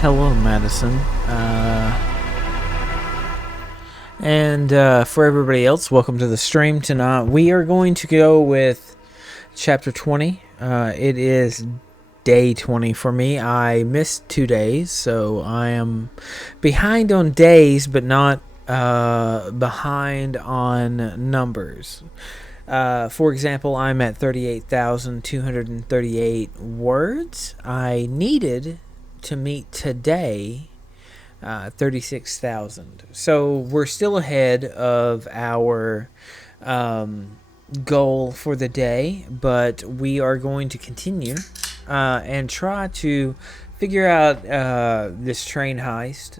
Hello, Madison. And for everybody else, welcome to the stream tonight. We are going to go with chapter 20. It is day 20 for me. I missed 2 days, so I am behind on days, but not behind on numbers. For example, I'm at 38,238 words. I needed to meet today 36,000. So we're still ahead of our goal for the day, but we are going to continue and try to figure out this train heist.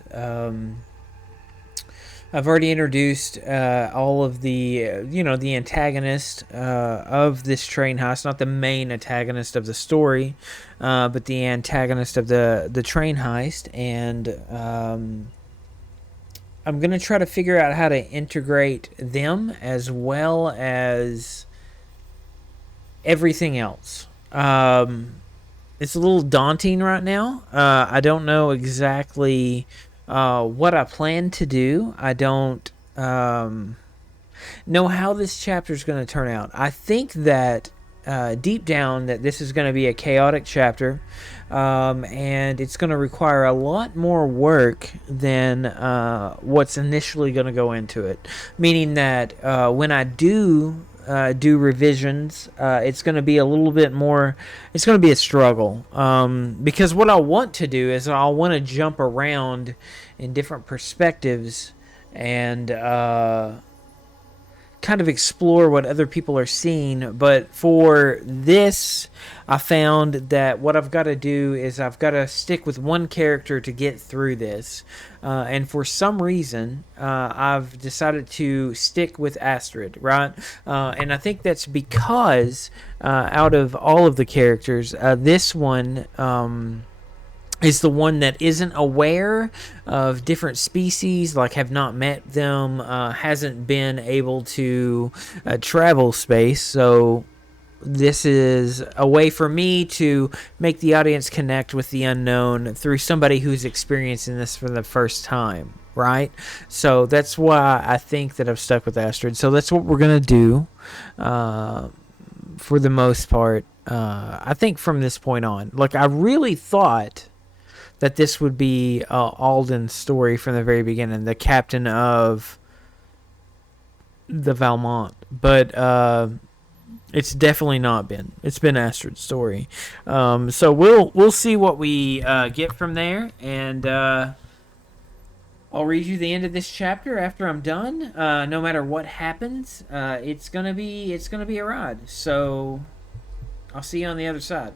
I've already introduced all of the, the antagonist of this train heist, not the main antagonist of the story, but the antagonist of the train heist, and I'm going to try to figure out how to integrate them as well as everything else. It's a little daunting right now. I don't know exactly what I plan to do. I don't know how this chapter is going to turn out. I think that deep down that this is going to be a chaotic chapter, and it's going to require a lot more work than what's initially going to go into it. Meaning that when I do revisions, it's going to be a little bit more. It's going to be a struggle because what I want to do is I want to jump around in different perspectives and kind of explore what other people are seeing. But for this, I found that what I've got to do is I've got to stick with one character to get through this. And for some reason, I've decided to stick with Astrid, right? And I think that's because out of all of the characters, this one is the one that isn't aware of different species, like have not met them, hasn't been able to travel space. So this is a way for me to make the audience connect with the unknown through somebody who's experiencing this for the first time, right? So that's why I think that I've stuck with Astrid. So that's what we're going to do for the most part. I think from this point on, like I really thought that this would be Alden's story from the very beginning, the captain of the Valmont. But it's definitely not been. It's been Astrid's story. So we'll see what we get from there, and I'll read you the end of this chapter after I'm done. No matter what happens, it's gonna be a ride. So I'll see you on the other side.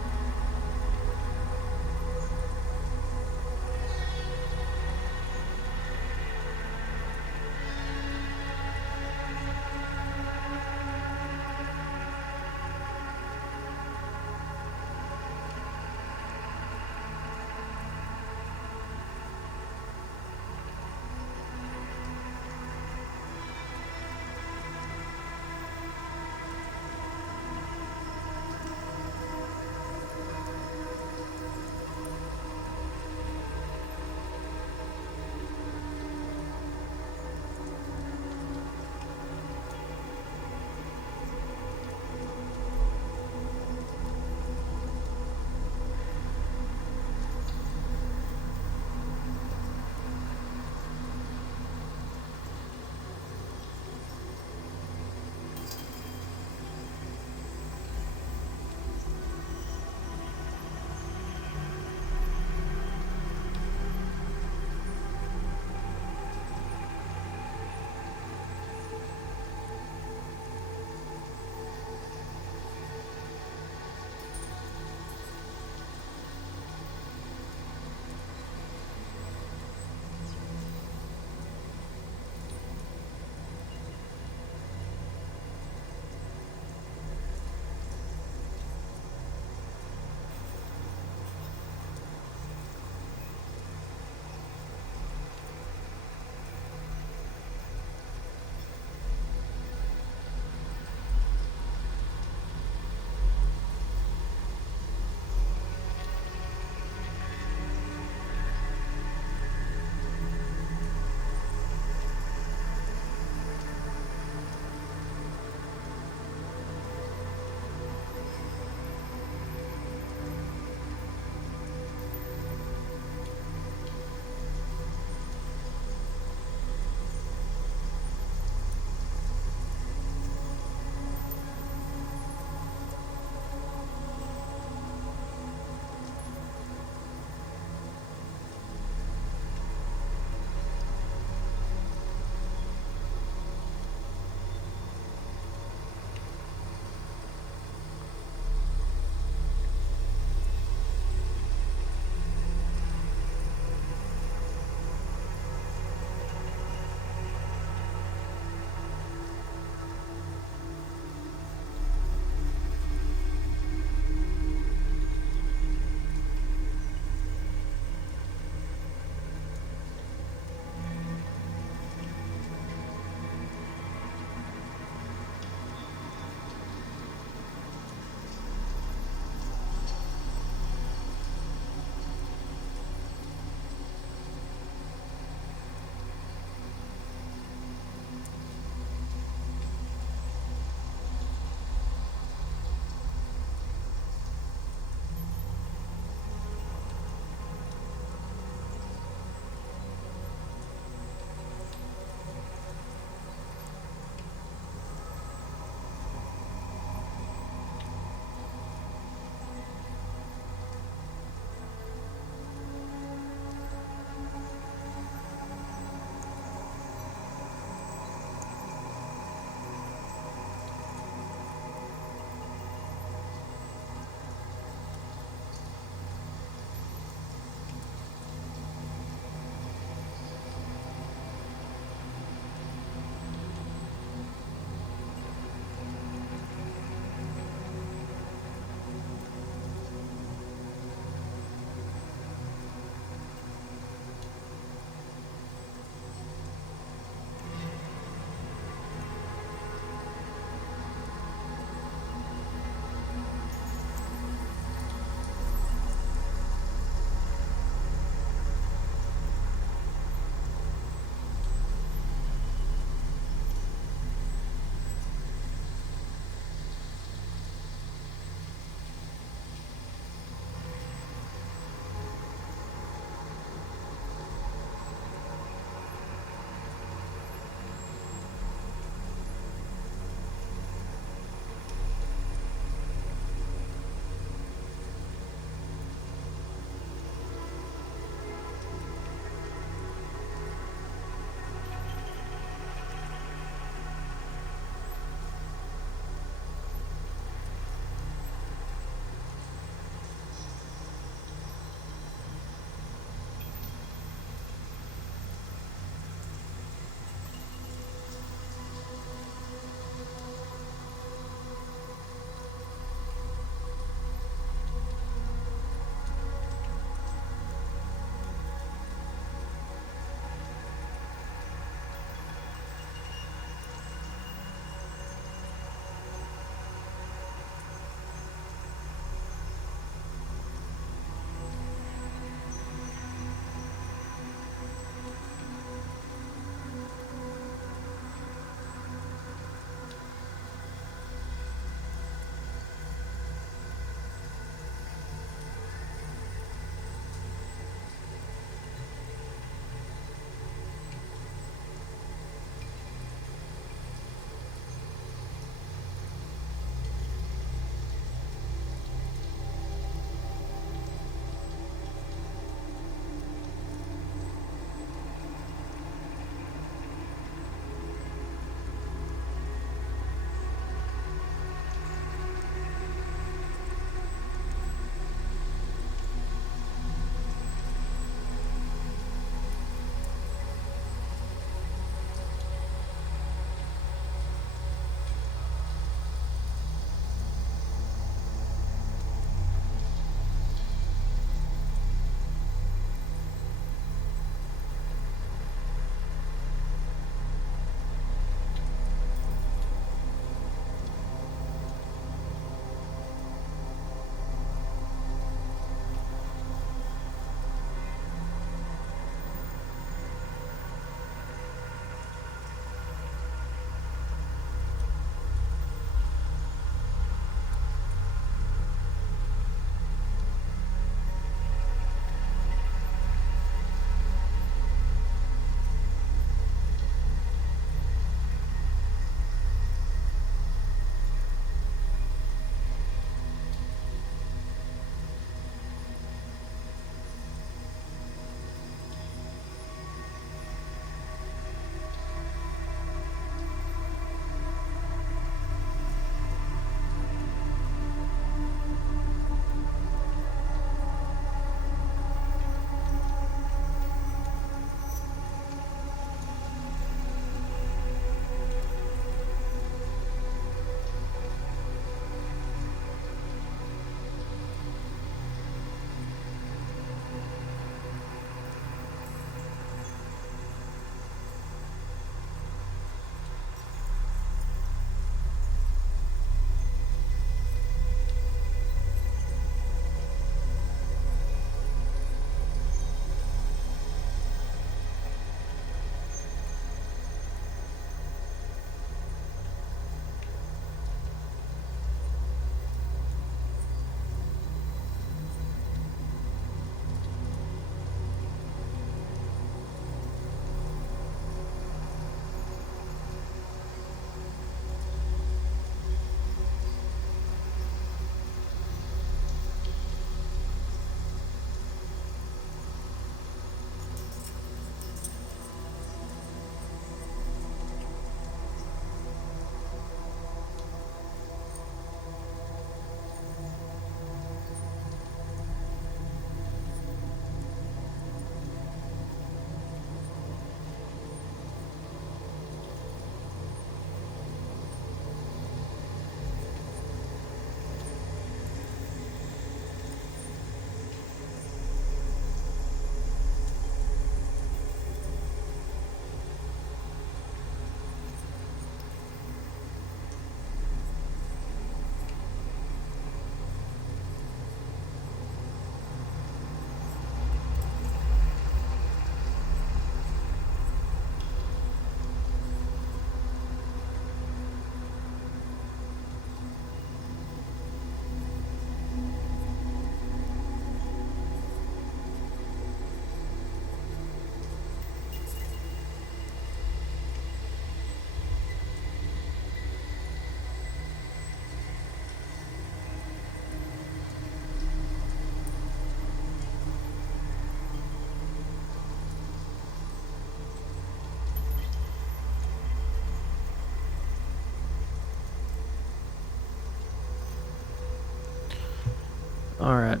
Alright.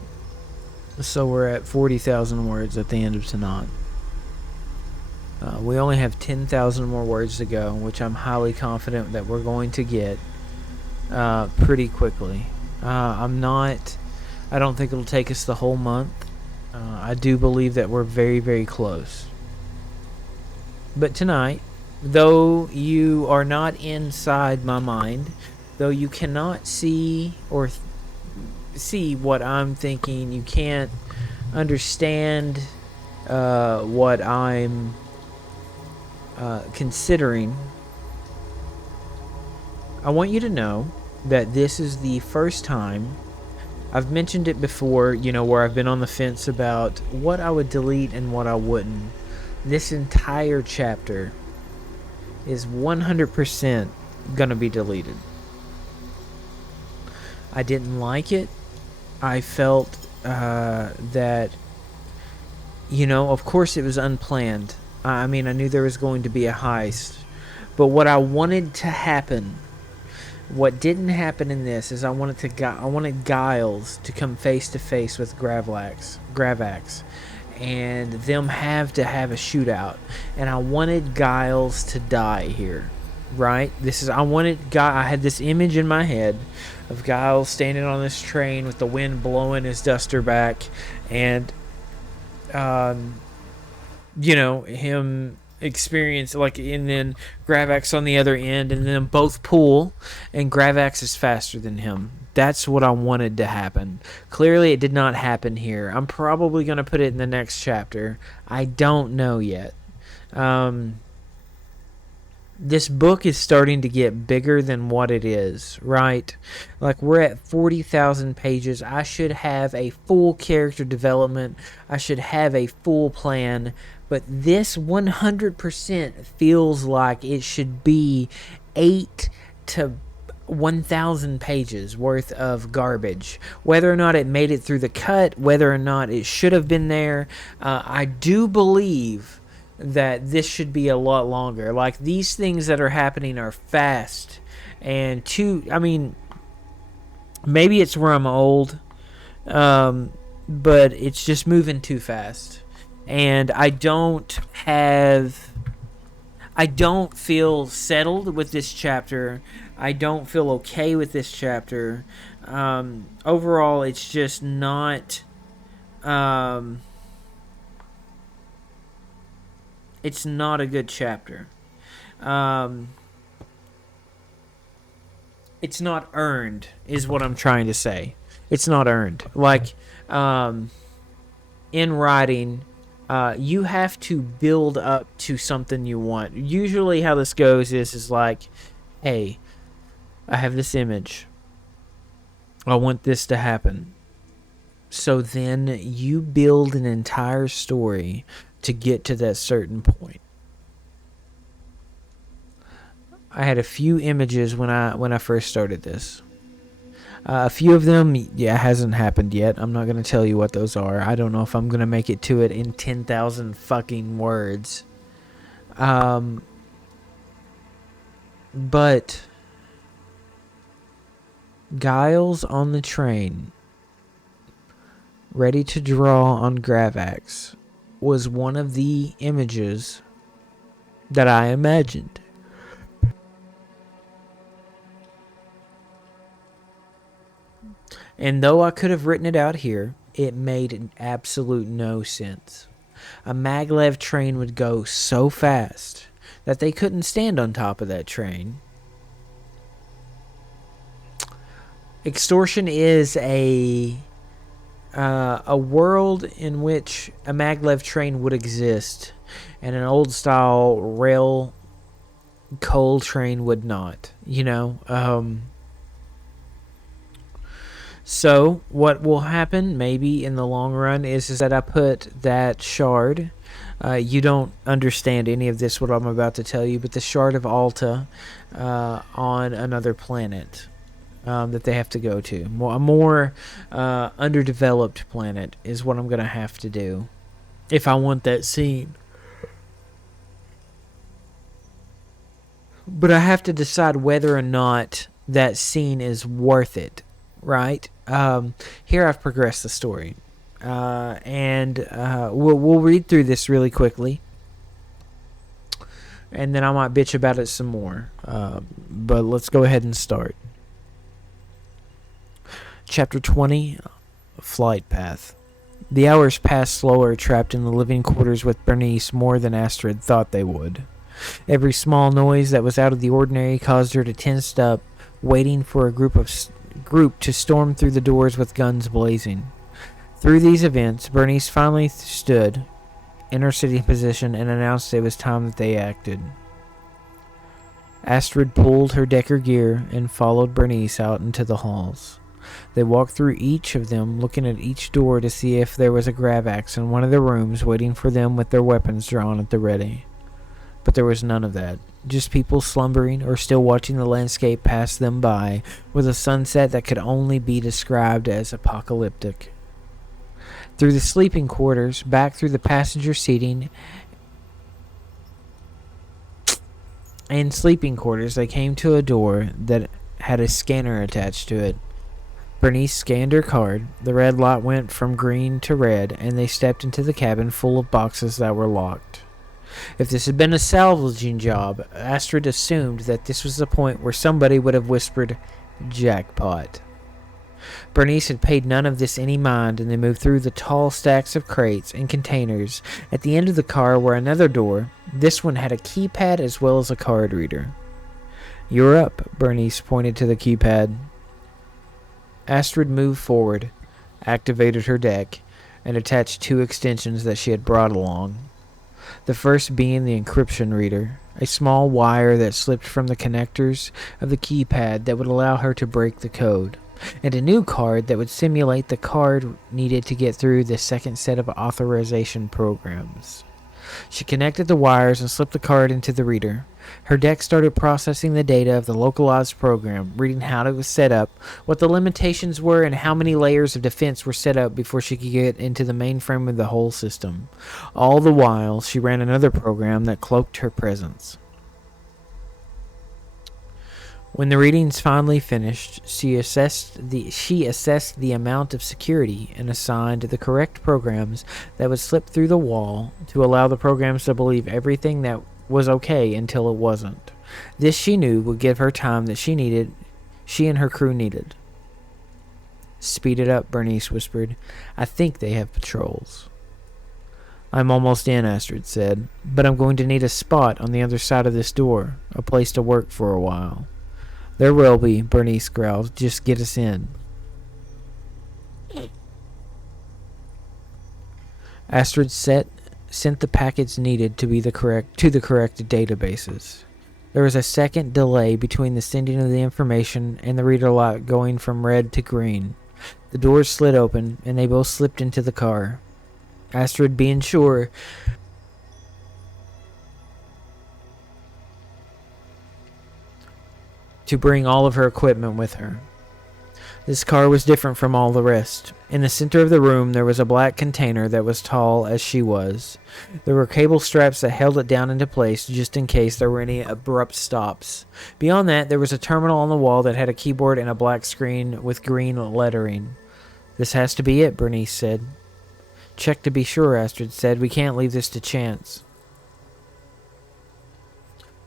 So we're at 40,000 words at the end of tonight. We only have 10,000 more words to go, which I'm highly confident that we're going to get pretty quickly. I don't think it'll take us the whole month. I do believe that we're very, very close. But tonight, though you are not inside my mind, though you cannot see or see what I'm thinking, you can't understand what I'm considering, I want you to know that this is the first time. I've mentioned it before, where I've been on the fence about what I would delete and what I wouldn't. This entire chapter is 100% going to be deleted. I didn't like it. I felt that, of course it was unplanned. I mean, I knew there was going to be a heist. But what I wanted to happen, what didn't happen in this, is I wanted Giles to come face to face with Gravax, and them have to have a shootout. And I wanted Giles to die here, right? I had this image in my head of Giles standing on this train with the wind blowing his duster back, and him experience, and then Gravax on the other end, and then both pull, and Gravax is faster than him. That's what I wanted to happen. Clearly it did not happen here. I'm probably going to put it in the next chapter. I don't know yet. This book is starting to get bigger than what it is, right? We're at 40,000 pages. I should have a full character development. I should have a full plan. But this 100% feels like it should be 8 to 1,000 pages worth of garbage. Whether or not it made it through the cut, whether or not it should have been there, I do believe that this should be a lot longer. These things that are happening are fast. And maybe it's where I'm old, but it's just moving too fast. And I don't feel settled with this chapter. I don't feel okay with this chapter. Overall, it's just not. It's not a good chapter. It's not earned, is what I'm trying to say. It's not earned. In writing, you have to build up to something you want. Usually how this goes is hey, I have this image. I want this to happen. So then you build an entire story to get to that certain point. I had a few images when I first started this. A few of them, hasn't happened yet. I'm not going to tell you what those are. I don't know if I'm going to make it to it in 10,000 fucking words. But Giles on the train, ready to draw on Gravax, was one of the images that I imagined. And though I could have written it out here, it made absolute no sense. A maglev train would go so fast that they couldn't stand on top of that train. Extortion is a world in which a maglev train would exist, and an old style rail coal train would not. So what will happen maybe in the long run is that I put that shard. You don't understand any of this, what I'm about to tell you, but the shard of Alta on another planet that they have to go to. A more underdeveloped planet is what I'm going to have to do if I want that scene. But I have to decide whether or not that scene is worth it, right? Here I've progressed the story. And we'll read through this really quickly. And then I might bitch about it some more. But let's go ahead and start. Chapter 20, Flight Path. The hours passed slower, trapped in the living quarters with Bernice more than Astrid thought they would. Every small noise that was out of the ordinary caused her to tense up, waiting for a group to storm through the doors with guns blazing. Through these events, Bernice finally stood in her sitting position and announced it was time that they acted. Astrid pulled her Decker gear and followed Bernice out into the halls. They walked through each of them, looking at each door to see if there was a gravax in one of the rooms waiting for them with their weapons drawn at the ready. But there was none of that. Just people slumbering or still watching the landscape pass them by with a sunset that could only be described as apocalyptic. Through the sleeping quarters, back through the passenger seating and sleeping quarters, they came to a door that had a scanner attached to it. Bernice scanned her card. The red light went from green to red, and they stepped into the cabin full of boxes that were locked. If this had been a salvaging job, Astrid assumed that this was the point where somebody would have whispered, "Jackpot." Bernice had paid none of this any mind, and they moved through the tall stacks of crates and containers. At the end of the car were another door. This one had a keypad as well as a card reader. "You're up," Bernice pointed to the keypad. Astrid moved forward, activated her deck, and attached two extensions that she had brought along. The first being the encryption reader, a small wire that slipped from the connectors of the keypad that would allow her to break the code, and a new card that would simulate the card needed to get through the second set of authorization programs. She connected the wires and slipped the card into the reader. Her deck started processing the data of the localized program, reading how it was set up, what the limitations were, and how many layers of defense were set up before she could get into the mainframe of the whole system. All the while, she ran another program that cloaked her presence. When the readings finally finished, she assessed the amount of security and assigned the correct programs that would slip through the wall to allow the programs to believe everything that was okay until it wasn't. This, she knew, would give her time that she and her crew needed. "Speed it up," Bernice whispered. "I think they have patrols." "I'm almost in," Astrid said, "but I'm going to need a spot on the other side of this door, a place to work for a while." "There will be," Bernice growled. "Just get us in." Astrid sent the packets needed to the correct databases. There was a second delay between the sending of the information and the reader light going from red to green. The doors slid open, and they both slipped into the car. Astrid, being sure to bring all of her equipment with her. This car was different from all the rest. In the center of the room, there was a black container that was tall as she was. There were cable straps that held it down into place just in case there were any abrupt stops. Beyond that, there was a terminal on the wall that had a keyboard and a black screen with green lettering. "This has to be it," Bernice said. "Check to be sure," Astrid said. "We can't leave this to chance."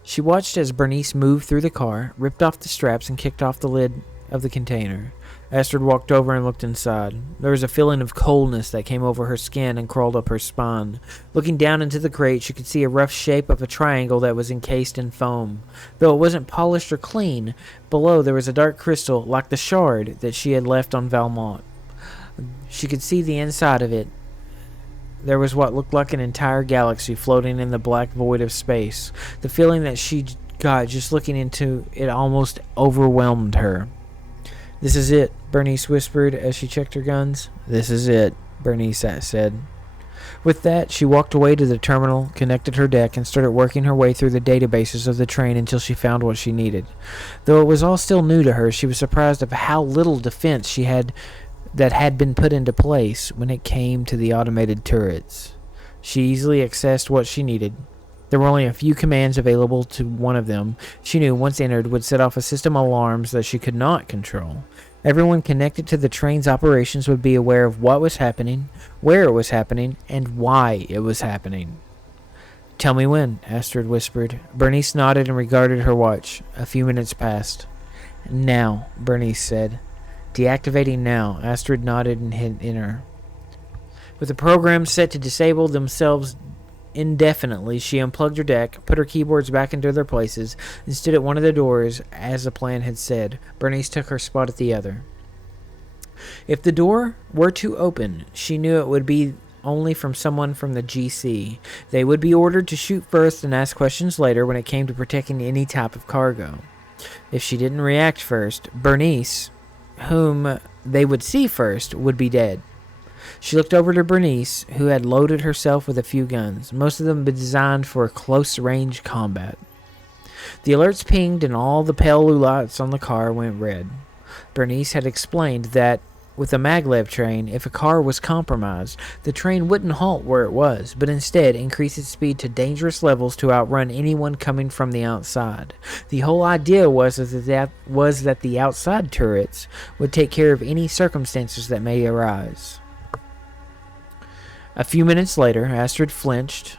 She watched as Bernice moved through the car, ripped off the straps, and kicked off the lid of the container. Astrid walked over and looked inside. There was a feeling of coldness that came over her skin and crawled up her spine. Looking down into the crate, she could see a rough shape of a triangle that was encased in foam. Though it wasn't polished or clean, below there was a dark crystal, like the shard that she had left on Valmont. She could see the inside of it. There was what looked like an entire galaxy floating in the black void of space. The feeling that she got just looking into it almost overwhelmed her. "This is it," Bernice whispered as she checked her guns. "This is it," Bernice said. With that, she walked away to the terminal, connected her deck, and started working her way through the databases of the train until she found what she needed. Though it was all still new to her, she was surprised of how little defense that had been put into place when it came to the automated turrets. She easily accessed what she needed. There were only a few commands available to one of them. She knew once entered would set off a system of alarms that she could not control. Everyone connected to the train's operations would be aware of what was happening, where it was happening, and why it was happening. "Tell me when," Astrid whispered. Bernice nodded and regarded her watch. A few minutes passed. "Now," Bernice said. "Deactivating now." Astrid nodded and hit enter. With the program set to disable themselves indefinitely, she unplugged her deck, put her keyboards back into their places, and stood at one of the doors, as the plan had said. Bernice took her spot at the other. If the door were to open, she knew it would be only from someone from the GC. They would be ordered to shoot first and ask questions later when it came to protecting any type of cargo. If she didn't react first, Bernice, whom they would see first, would be dead. She looked over to Bernice, who had loaded herself with a few guns, most of them designed for close-range combat. The alerts pinged and all the pale blue lights on the car went red. Bernice had explained that with a maglev train, if a car was compromised, the train wouldn't halt where it was, but instead increase its speed to dangerous levels to outrun anyone coming from the outside. The whole idea was that the outside turrets would take care of any circumstances that may arise. A few minutes later, Astrid flinched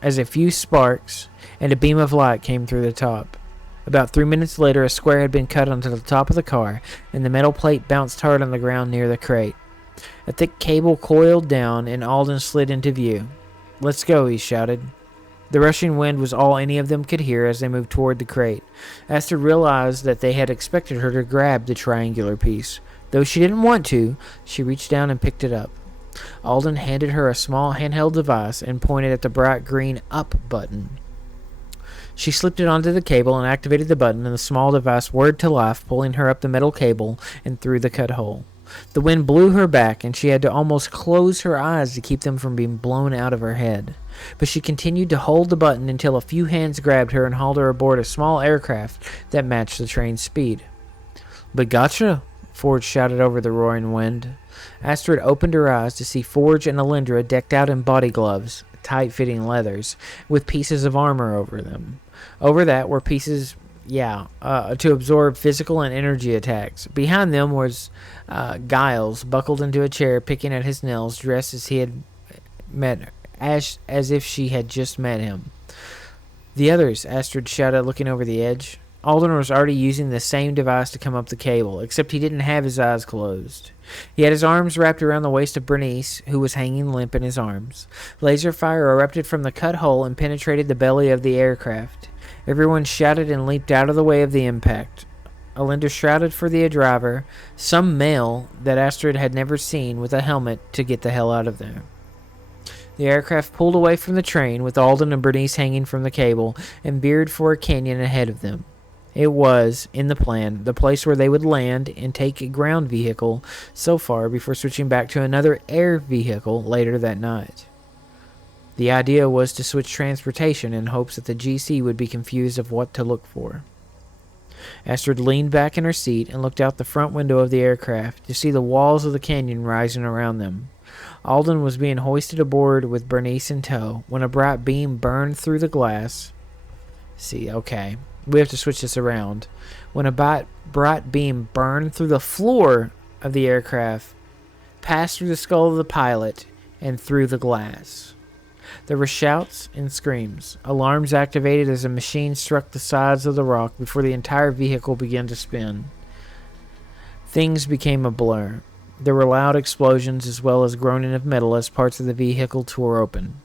as a few sparks and a beam of light came through the top. About 3 minutes later, a square had been cut onto the top of the car, and the metal plate bounced hard on the ground near the crate. A thick cable coiled down, and Alden slid into view. "Let's go," he shouted. The rushing wind was all any of them could hear as they moved toward the crate. Astrid realized that they had expected her to grab the triangular piece. Though she didn't want to, she reached down and picked it up. Alden handed her a small handheld device and pointed at the bright green up button. She slipped it onto the cable and activated the button, and the small device whirred to life, pulling her up the metal cable and through the cut hole. The wind blew her back, and she had to almost close her eyes to keep them from being blown out of her head. But she continued to hold the button until a few hands grabbed her and hauled her aboard a small aircraft that matched the train's speed. "But gotcha!" Forge shouted over the roaring wind. Astrid opened her eyes to see Forge and Alindra decked out in body gloves, tight-fitting leathers, with pieces of armor over them. Over that were pieces, to absorb physical and energy attacks. Behind them was Giles, buckled into a chair, picking at his nails, dressed as he had met, as if she had just met him. "The others," Astrid shouted, looking over the edge. Alden was already using the same device to come up the cable, except he didn't have his eyes closed. He had his arms wrapped around the waist of Bernice, who was hanging limp in his arms. Laser fire erupted from the cut hole and penetrated the belly of the aircraft. Everyone shouted and leaped out of the way of the impact. Alindra shouted for the driver, some male that Astrid had never seen with a helmet, to get the hell out of there. The aircraft pulled away from the train, with Alden and Bernice hanging from the cable, and veered for a canyon ahead of them. It was, in the plan, the place where they would land and take a ground vehicle so far before switching back to another air vehicle later that night. The idea was to switch transportation in hopes that the GC would be confused of what to look for. Astrid leaned back in her seat and looked out the front window of the aircraft to see the walls of the canyon rising around them. Alden was being hoisted aboard with Bernice in tow when a bright beam burned through the glass. We have to switch this around. When a bright beam burned through the floor of the aircraft, passed through the skull of the pilot, and through the glass. There were shouts and screams. Alarms activated as a machine struck the sides of the rock before the entire vehicle began to spin. Things became a blur. There were loud explosions as well as groaning of metal as parts of the vehicle tore open.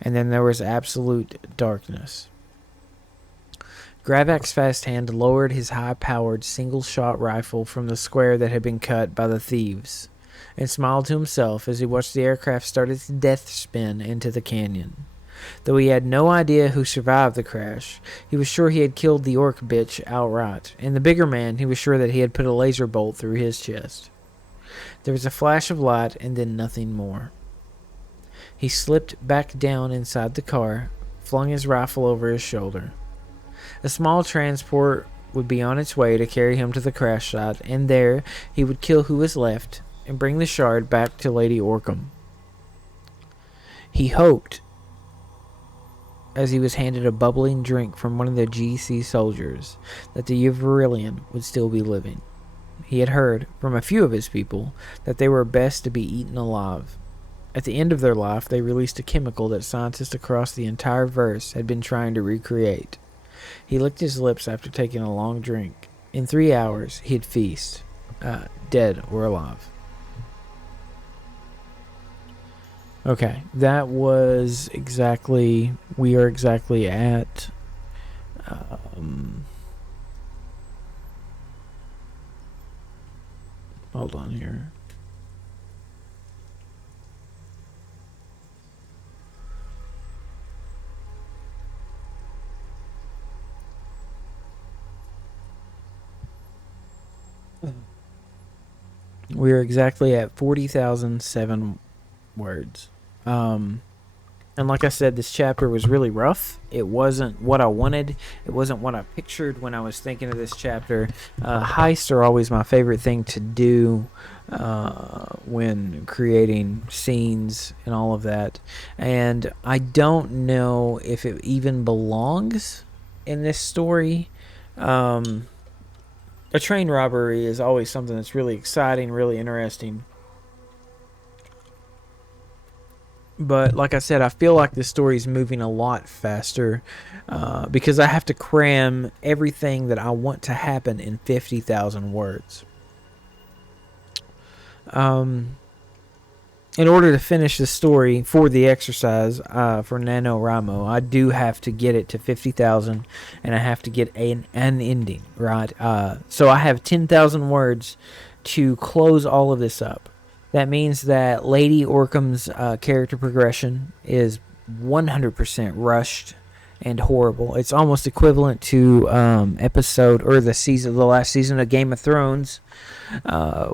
And then there was absolute darkness. Gravak's fast hand lowered his high-powered single-shot rifle from the square that had been cut by the thieves, and smiled to himself as he watched the aircraft start its death spin into the canyon. Though he had no idea who survived the crash, he was sure he had killed the orc bitch outright, and the bigger man, he was sure that he had put a laser bolt through his chest. There was a flash of light, and then nothing more. He slipped back down inside the car, flung his rifle over his shoulder. A small transport would be on its way to carry him to the crash site, and there he would kill who was left and bring the shard back to Lady Orkham. He hoped as he was handed a bubbling drink from one of the GC soldiers that the Yvrillian would still be living. He had heard from a few of his people that they were best to be eaten alive. At the end of their life, they released a chemical that scientists across the entire verse had been trying to recreate. He licked his lips after taking a long drink. In 3 hours, he'd feast, dead or alive. Okay, that was exactly... We are exactly at... hold on here. We are exactly at 40,007 words. And like I said, this chapter was really rough. It wasn't what I wanted. It wasn't what I pictured when I was thinking of this chapter. Heists are always my favorite thing to do when creating scenes and all of that. And I don't know if it even belongs in this story. A train robbery is always something that's really exciting, really interesting. But like I said, I feel like this story is moving a lot faster because I have to cram everything that I want to happen in 50,000 words. In order to finish the story for the exercise for NaNoWriMo, I do have to get it to 50,000 and I have to get an ending, right? So I have 10,000 words to close all of this up. That means that Lady Orcom's character progression is 100% rushed and horrible. It's almost equivalent to the last season of Game of Thrones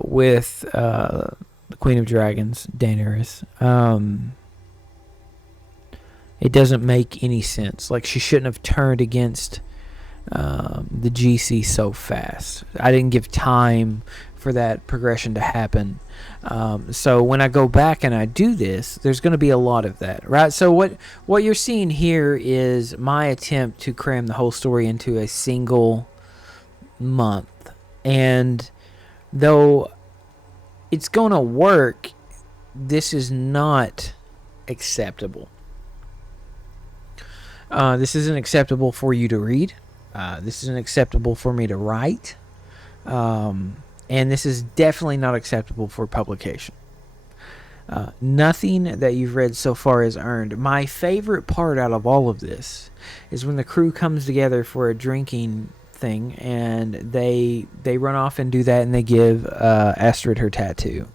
with the Queen of Dragons, Daenerys. It doesn't make any sense. Like, she shouldn't have turned against the GC so fast. I didn't give time for that progression to happen. So when I go back and I do this, there's going to be a lot of that, right? So what you're seeing here is my attempt to cram the whole story into a single month. And though it's going to work, this is not acceptable. This isn't acceptable for you to read. This isn't acceptable for me to write. And this is definitely not acceptable for publication. Nothing that you've read so far is earned. My favorite part out of all of this is when the crew comes together for a drinking thing, and they run off and do that, and they give Astrid her tattoo.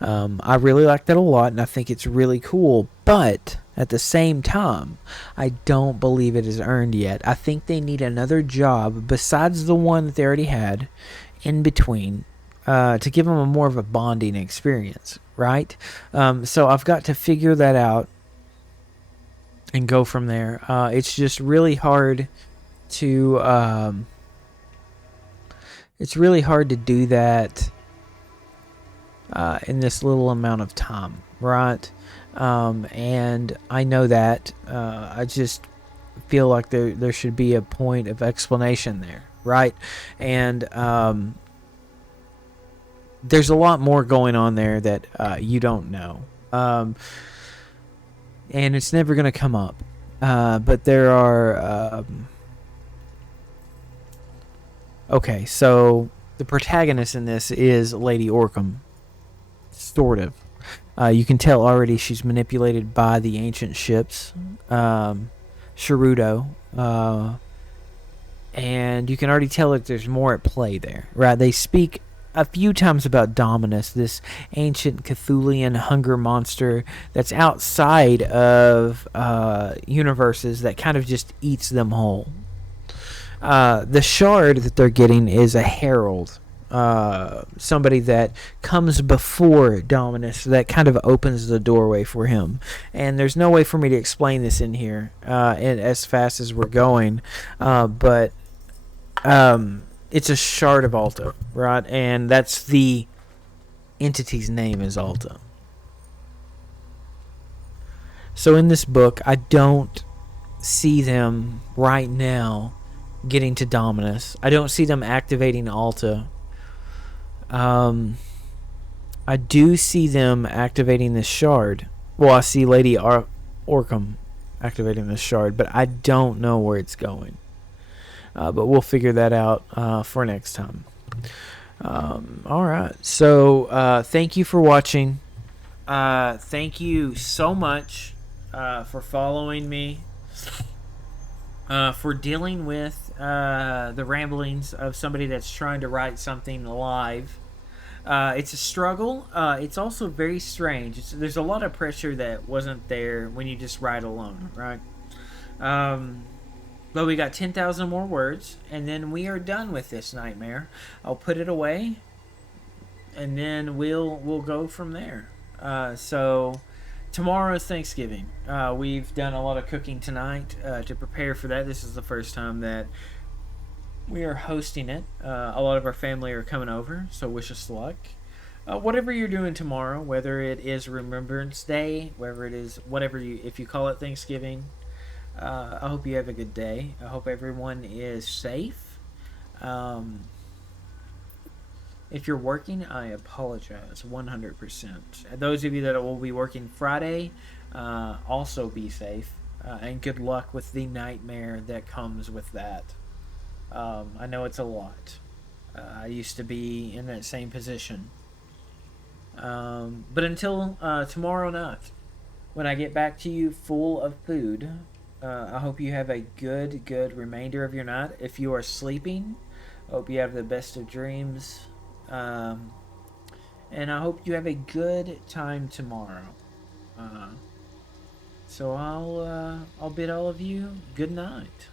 I really like that a lot, and I think it's really cool, but at the same time, I don't believe it is earned yet. I think they need another job besides the one that they already had in between to give them a more of a bonding experience, right? So I've got to figure that out and go from there. It's just really hard to do that in this little amount of time, right? And I know that. I just feel like there should be a point of explanation there, right? And there's a lot more going on there that you don't know. And it's never going to come up. But there are... okay, so the protagonist in this is Lady Orcom. Sort of. You can tell already she's manipulated by the ancient ships. Sharudo. And you can already tell that there's more at play there, right? They speak a few times about Dominus, this ancient Cthulian hunger monster that's outside of universes that kind of just eats them whole. The shard that they're getting is a herald. Somebody that comes before Dominus that kind of opens the doorway for him. And there's no way for me to explain this in here and as fast as we're going. But it's a shard of Alta, right? And that's the entity's name is Alta. So in this book, I don't see them right now getting to Dominus. I don't see them activating Alta. I do see them activating this shard. Well, I see Lady Orcam activating this shard, but I don't know where it's going. But we'll figure that out for next time. All right. So thank you for watching. Thank you so much for following me. For dealing with the ramblings of somebody that's trying to write something live. It's a struggle. It's also very strange. There's a lot of pressure that wasn't there when you just write alone, right? But we got 10,000 more words, and then we are done with this nightmare. I'll put it away, and then we'll go from there. So tomorrow's Thanksgiving. We've done a lot of cooking tonight to prepare for that. This is the first time that we are hosting it. A lot of our family are coming over, so wish us luck. Whatever you're doing tomorrow, whether it is Remembrance Day, if you call it Thanksgiving, I hope you have a good day. I hope everyone is safe. If you're working, I apologize 100%. Those of you that will be working Friday, also be safe. And good luck with the nightmare that comes with that. I know it's a lot. I used to be in that same position. But until tomorrow night, when I get back to you full of food, I hope you have a good remainder of your night. If you are sleeping, I hope you have the best of dreams. And I hope you have a good time tomorrow. So I'll bid all of you good night.